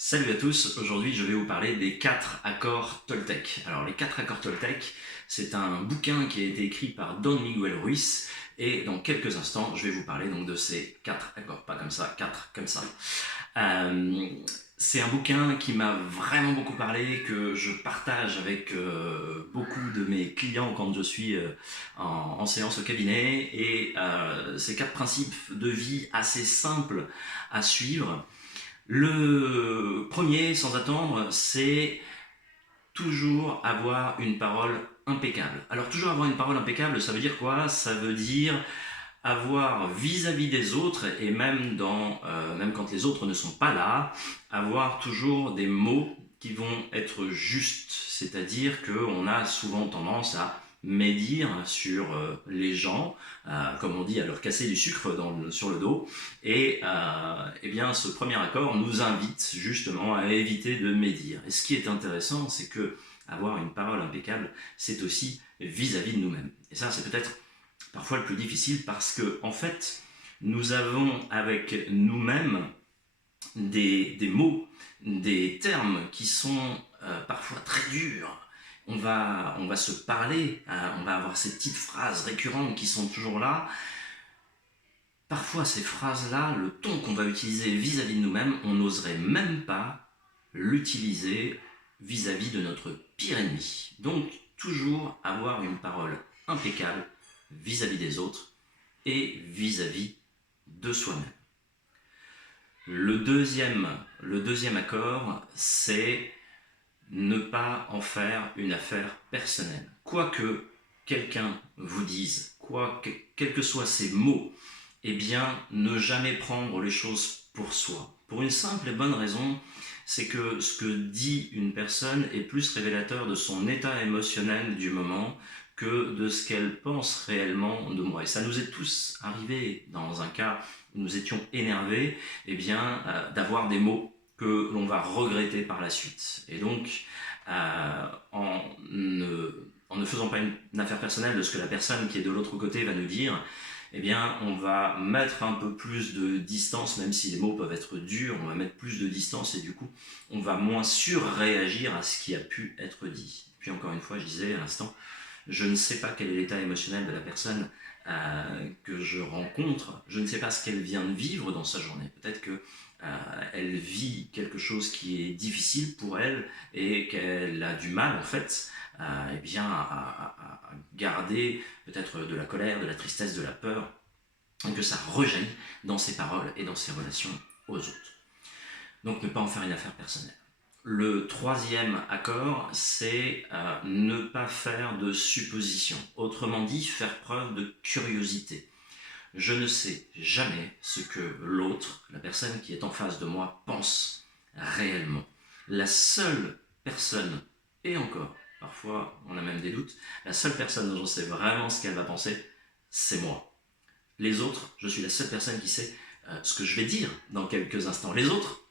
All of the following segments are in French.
Salut à tous, aujourd'hui je vais vous parler des 4 accords Toltec. Alors les 4 accords Toltec, c'est un bouquin qui a été écrit par Don Miguel Ruiz et dans quelques instants je vais vous parler donc de ces 4 accords, pas comme ça, 4 comme ça. Euh, c'est un bouquin qui m'a vraiment beaucoup parlé, que je partage avec beaucoup de mes clients quand je suis en séance au cabinet et ces 4 principes de vie assez simples à suivre. Le premier, sans attendre, c'est toujours avoir une parole impeccable. Alors toujours avoir une parole impeccable, ça veut dire quoi? Ça veut dire avoir vis-à-vis des autres, et même quand les autres ne sont pas là, avoir toujours des mots qui vont être justes. C'est-à-dire qu'on a souvent tendance à médire sur les gens, comme on dit, à leur casser du sucre sur le dos. Et eh bien, ce premier accord nous invite justement à éviter de médire. Et ce qui est intéressant, c'est que avoir une parole impeccable, c'est aussi vis-à-vis de nous-mêmes. Et ça, c'est peut-être parfois le plus difficile parce que, en fait, nous avons avec nous-mêmes des mots, des termes qui sont parfois très durs. On va se parler, on va avoir ces petites phrases récurrentes qui sont toujours là. Parfois, ces phrases-là, le ton qu'on va utiliser vis-à-vis de nous-mêmes, on n'oserait même pas l'utiliser vis-à-vis de notre pire ennemi. Donc, toujours avoir une parole impeccable vis-à-vis des autres et vis-à-vis de soi-même. Le deuxième accord, c'est ne pas en faire une affaire personnelle. Quoi que quelqu'un vous dise, quels que soient ses mots, eh bien, ne jamais prendre les choses pour soi. Pour une simple et bonne raison, c'est que ce que dit une personne est plus révélateur de son état émotionnel du moment que de ce qu'elle pense réellement de moi. Et ça nous est tous arrivé dans un cas où nous étions énervés, eh bien, d'avoir des mots que l'on va regretter par la suite. Et donc, en ne faisant pas une affaire personnelle de ce que la personne qui est de l'autre côté va nous dire, eh bien, on va mettre un peu plus de distance, même si les mots peuvent être durs, on va mettre plus de distance et du coup, on va moins surréagir à ce qui a pu être dit. Puis encore une fois, je disais à l'instant, je ne sais pas quel est l'état émotionnel de la personne que je rencontre, je ne sais pas ce qu'elle vient de vivre dans sa journée. Peut-être que elle vit quelque chose qui est difficile pour elle et qu'elle a du mal en fait eh bien, à garder peut-être de la colère, de la tristesse, de la peur, et que ça rejaillit dans ses paroles et dans ses relations aux autres. Donc ne pas en faire une affaire personnelle. Le troisième accord, c'est ne pas faire de suppositions. Autrement dit, faire preuve de curiosité. Je ne sais jamais ce que l'autre, la personne qui est en face de moi, pense réellement. La seule personne, et encore, parfois on a même des doutes, la seule personne dont je sais vraiment ce qu'elle va penser, c'est moi. Les autres, je suis la seule personne qui sait ce que je vais dire dans quelques instants. Les autres,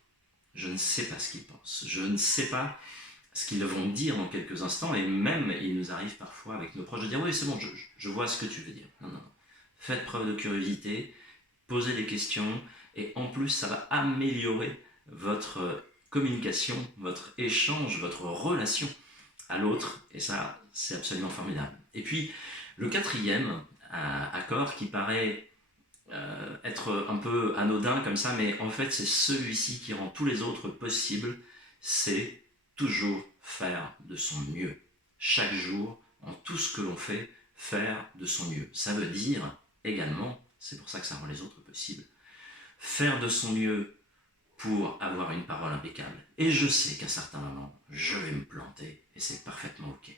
je ne sais pas ce qu'ils pensent. Je ne sais pas ce qu'ils vont dire dans quelques instants. Et même, il nous arrive parfois avec nos proches de dire « Oui, c'est bon, je vois ce que tu veux dire. » Non, non, non. Faites preuve de curiosité, posez des questions, et en plus, ça va améliorer votre communication, votre échange, votre relation à l'autre. Et ça, c'est absolument formidable. Et puis, le quatrième accord qui paraît être un peu anodin comme ça, mais en fait c'est celui-ci qui rend tous les autres possibles, c'est toujours faire de son mieux. Chaque jour, en tout ce que l'on fait, faire de son mieux. Ça veut dire également, c'est pour ça que ça rend les autres possibles, faire de son mieux pour avoir une parole impeccable. Et je sais qu'à certains moments, je vais me planter, et c'est parfaitement ok.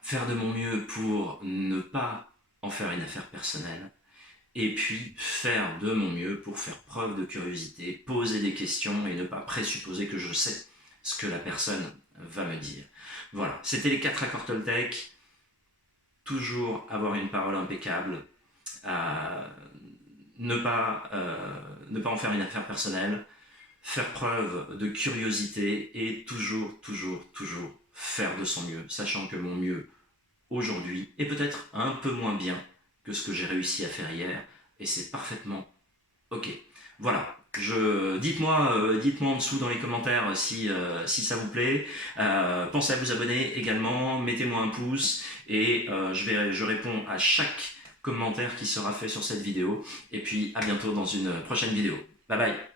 Faire de mon mieux pour ne pas en faire une affaire personnelle, et puis faire de mon mieux pour faire preuve de curiosité, poser des questions et ne pas présupposer que je sais ce que la personne va me dire. Voilà, c'était les 4 accords Toltec. Toujours avoir une parole impeccable, ne pas en faire une affaire personnelle, faire preuve de curiosité et toujours faire de son mieux, sachant que mon mieux aujourd'hui est peut-être un peu moins bien que ce que j'ai réussi à faire hier, et c'est parfaitement ok. Voilà, Dites-moi en dessous dans les commentaires si ça vous plaît. Pensez à vous abonner également, mettez-moi un pouce et je réponds à chaque commentaire qui sera fait sur cette vidéo. Et puis à bientôt dans une prochaine vidéo. Bye bye.